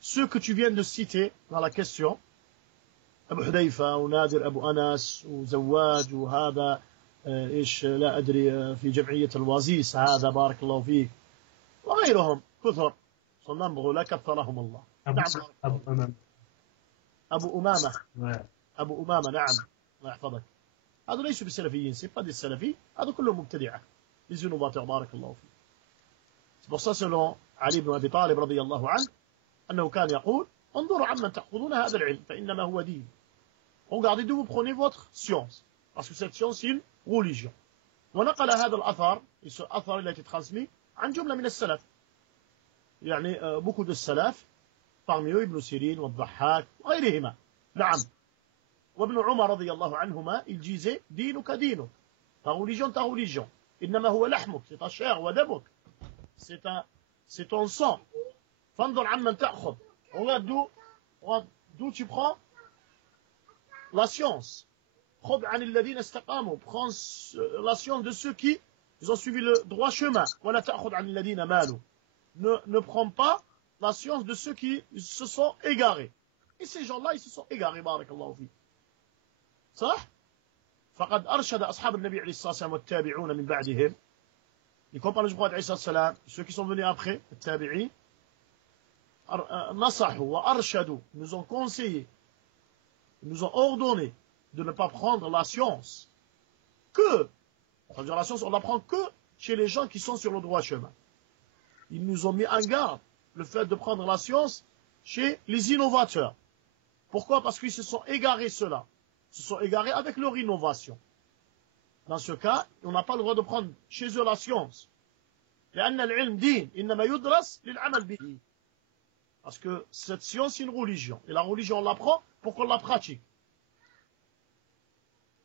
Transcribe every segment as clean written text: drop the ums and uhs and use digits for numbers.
Ceux que tu viens de citer dans la question, أبو حذيفة ونادر أبو أنس وزواج وهذا إيش لا أدري في جمعية الوازيس هذا بارك الله فيك وغيرهم كثر صنبغوا لا كثرهم الله. أبو أمامة أبو أمامة أبو أمامة نعم الله يحفظك. هذا ليسوا بالسلفيين c'est pas des salafis هذا كلهم مبتدعة les innovateurs بارك الله فيك. C'est pour ça selon علي بن أبي طالب رضي الله عنه أنه كان يقول انظروا عمن تأخذون هذا العلم فإنما هو دين. Regardez d'où vous prenez votre science parce que cette science c'est une religion. ونقل هذا الأثر ce أثر il a été transmis عن جملة من السلف يعني beaucoup de salaf parmi eux ابن سيرين والضحاك وغيرهما. نعم. وابن عمر رضي الله عنهما il disait دينك دينك ta religion إنما هو لحمك c'est ta chair ودمك c'est ton sang. فانظر عمن تأخذ. Regarde d'où tu prends la science. خذ عن الذين استقاموا. Prends la science de ceux qui ils ont suivi le droit chemin. ولا تأخذ عن الذين مالوا. Ne prends pas la science de ceux qui se sont égarés. Et ces gens-là, ils se sont égarés, بارك الله فيك. صح؟ فقد أرشد أصحاب النبي عليه الصلاة والسلام والتابعون من بعدهم. Les compagnons du prophète عليه الصلاة والسلام, ceux qui sont venus après, التابعين, نصحوا وأرشدوا, nous ont conseillé, nous ont ordonné de ne pas prendre la science que, c'est-à-dire la science, on l'apprend que chez les gens qui sont sur le droit chemin. Ils nous ont mis en garde le fait de prendre la science chez les innovateurs. Pourquoi? Parce qu'ils se sont égarés ceux-là. Ils se sont égarés avec leur innovation. Dans ce cas, on n'a pas le droit de prendre chez eux la science. لأن العلم دين إنما يدرس للعمل به. Parce que cette science, c'est une religion. Et la religion, on l'apprend pour qu'on la pratique.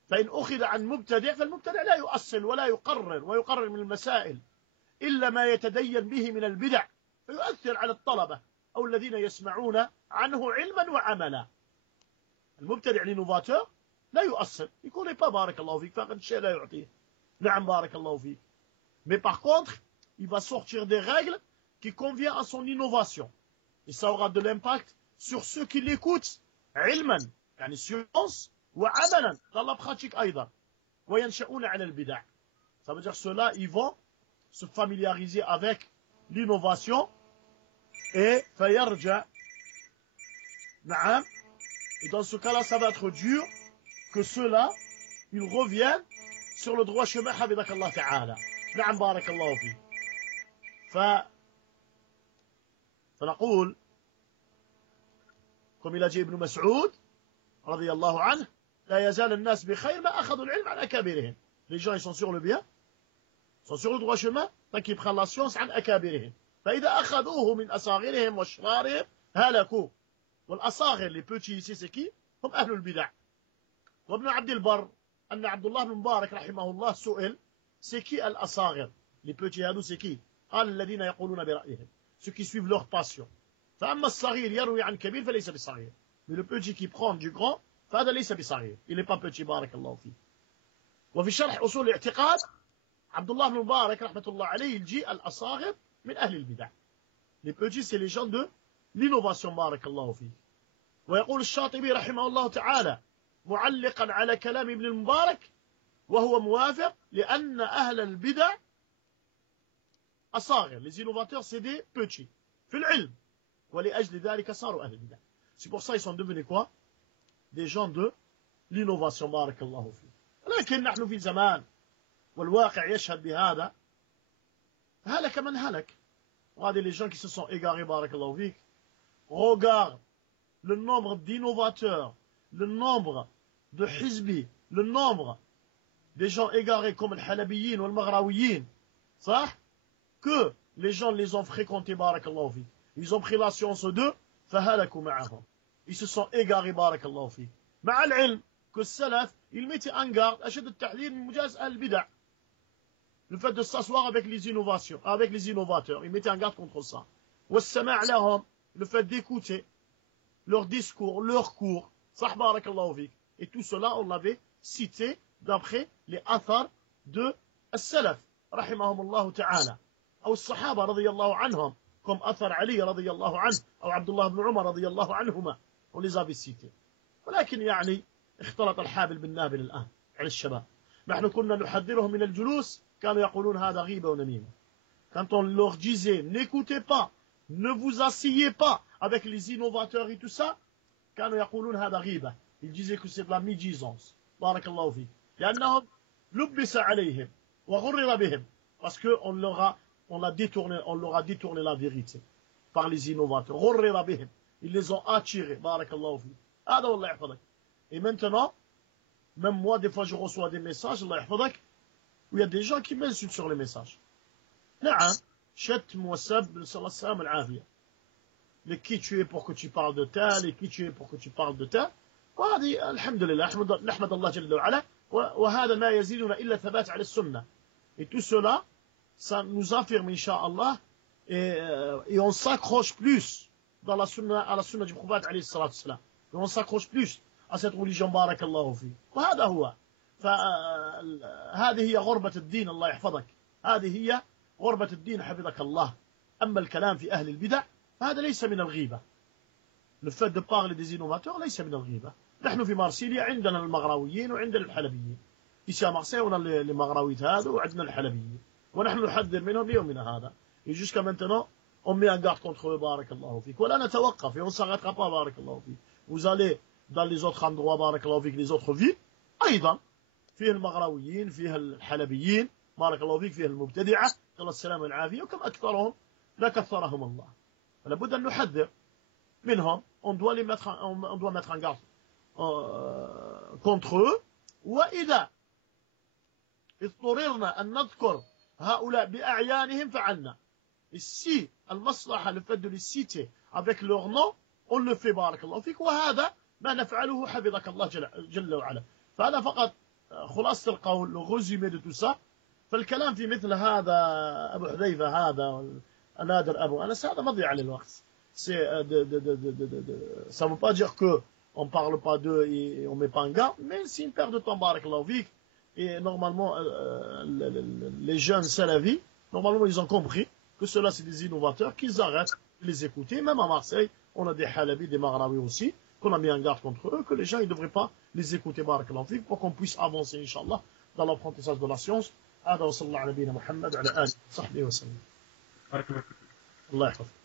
فإن أخذ عن مبتدع فالمبتدع لا يؤصل ولا يقرر ويقرر من المسائل إلا ما يتدين به من البدع فيؤثر على الطلبة أو الذين يسمعون عنه علما وعملا. المبتدع l'innovateur لا يؤصل. Il ne connaît pas بارك الله فيك فقد شيء لا يعطيه. نعم بارك الله فيك. Mais par contre, il va sortir des règles qui conviennent à son innovation. Et ça aura de l'impact sur ceux qui l'écoutent. علما يعني science وعملا dans la pratique أيضا. وينشأون على البدع. Ça veut dire ceux-là, ils vont se familiariser avec l'innovation et فيرجع. نعم. Et dans ce cas-là, ça va être dur que ceux-là, ils reviennent sur le droit chemin حفظك الله تعالى. نعم بارك الله فيك. فنقول comme il a dit Ibn Mas'ud رضي الله عنه لا يزال الناس بخير ما أخذوا العلم عن أكابرهم. Les gens ils sont sur le bien, sont sur le droit chemin tant qu'ils prennent la science عن أكابرهم. فإذا أخذوه من أصاغرهم وشرارهم هلكوا. والأصاغر les petits ici c'est qui? هم أهل البدع. وابن عبد البر أن عبد الله بن مبارك رحمه الله سئل c'est qui الأصاغر? Les petits هادو c'est qui? قال الذين يقولون برأيهم. Ceux qui suivent leur passion. فأما الصغير يروي عن كبير فليس بصغير. Mais le petit qui prend du grand فهذا ليس بصغير. Il n'est pas petit بارك الله فيه. وفي شرح أصول الاعتقاد عبد الله بن مبارك رحمة الله عليه il dit الأصاغر من أهل البدع. Les petits c'est les gens de l'innovation بارك الله فيه. ويقول الشاطبي رحمه الله تعالى معلقا على كلام ابن المبارك وهو موافق لأن أهل البدع أصاغر. Les innovateurs c'est des petits في العلم ولأجل ذلك صاروا أهل البدع. C'est pour ça ils sont devenus quoi? Des gens de l'innovation بارك الله فيه. لكن نحن في زمان والواقع يشهد بهذا هلك من هلك. Regardez les gens qui se sont égarés بارك الله فيك. Regarde le nombre d'innovateurs, le nombre de hizbi, le nombre des gens égarés comme les halabiyin ou les maghrawiyin, ça, que les gens les ont fréquentés, barakallahu fi. Ils ont pris la science d'eux, fahalakou ma'ahum. Ils se sont égarés, barakallahu fi. Ma'al ilm, que salaf, ils mettaient en garde, achète de tahdid, mujaz al-bida'. Le fait de s'asseoir avec les innovations, avec les innovateurs, ils mettaient en garde contre ça. Wassama' lahum, le fait d'écouter leurs discours, leurs cours, sah barakallahu fi. Et tout cela, on l'avait cité d'après les athars de as-salaf, rahimahumullah ta'ala. أو الصحابة رضي الله عنهم comme Athar Ali radiyallahu anhu, ou Abdullah ibn Umar radiyallahu anhuma. On les avait cités. ولكن يعني اختلط الحابل بالنابل الآن على الشباب. نحن كنا نحذرهم من الجلوس كانوا يقولون هذا غيبة ونميمة. Quand on leur disait n'écoutez pas, ne vous asseyez pas avec les innovateurs et tout ça, كانوا يقولون هذا غيبة. Ils disaient que c'est de la médisance. بارك الله فيك. لأنهم لبس عليهم وغرر بهم. Parce qu'on leur a détourné la vérité par les innovateurs. غرر بهم. Ils les ont attirés. بارك الله فيك. هذا والله يحفظك. Et maintenant, même moi, des fois, je reçois des messages, Allah yahfadak, où il y a des gens qui m'insultent sur les messages. نعم, شتم وسب, نسأل الله السلامة العافية. Mais qui tu es pour que tu parles de tel, et qui tu es pour que tu parles de tel. وهذه الحمد لله, نحمد الله جل وعلا, وهذا ما يزيدنا إلا ثبات على السنة. Et tout cela, ça nous affirme, Inch'Allah, et on s'accroche plus dans la sunna, à la sunna du prophète, alayhi salatu salam. Et on s'accroche plus à cette religion, بارك الله فيه. وهذا هو. فهذه هي غربة الدين, الله يحفظك. هذه هي غربة الدين, حفظك الله. أما الكلام في أهل البدع فهذا ليس من الغيبة. Le fait de parler des innovateurs ليس من الغيبة. نحن في مارسيليا عندنا المغراويين وعندنا الحلبيين. Ici à Marseille, on a les maghraouites هذا وعندنا الحلبيين. ونحن نحذر منهم ليومنا هذا. Et jusqu'à maintenant, on met en garde contre eux, بارك الله فيك. ولا نتوقف, et on ne s'arrêtera pas, بارك الله فيك. Vous allez dans les autres endroits, بارك الله فيك, les autres villes, أيضا فيه المغراويين, فيه الحلبيين, بارك الله فيك, فيه المبتدعة, الله السلامة والعافية, وكم أكثرهم لا كثرهم الله. فلا بد أن نحذر منهم, on doit mettre en garde contre eux. وإذا اضطررنا أن نذكر هؤلاء بأعيانهم فعلنا. Et si المصلحة, le fait de les citer avec leur nom, on le fait, بارك الله فيك. وهذا ما نفعله, حفظك الله جل وعلا. فهذا فقط خلاصة القول, le résumé de tout ça. فالكلام في مثل هذا, أبو حذيفة هذا, نادر أبو أنس, هذا مضيع للوقت. Ça ne veut pas dire que on parle pas d'eux et on met pas en garde, mais c'est une perte de temps, بارك الله فيك. Et normalement, les jeunes salafis, normalement, ils ont compris que cela, c'est des innovateurs, qu'ils arrêtent de les écouter. Même à Marseille, on a des halabis, des maghraouis aussi, qu'on a mis en garde contre eux, que les gens, ils ne devraient pas les écouter, barakallahu fik, pour qu'on puisse avancer, Inch'Allah, dans l'apprentissage de la science. هذا وصلى الله على نبينا محمد وعلى آله وصحبه وسلم. الله يحفظك.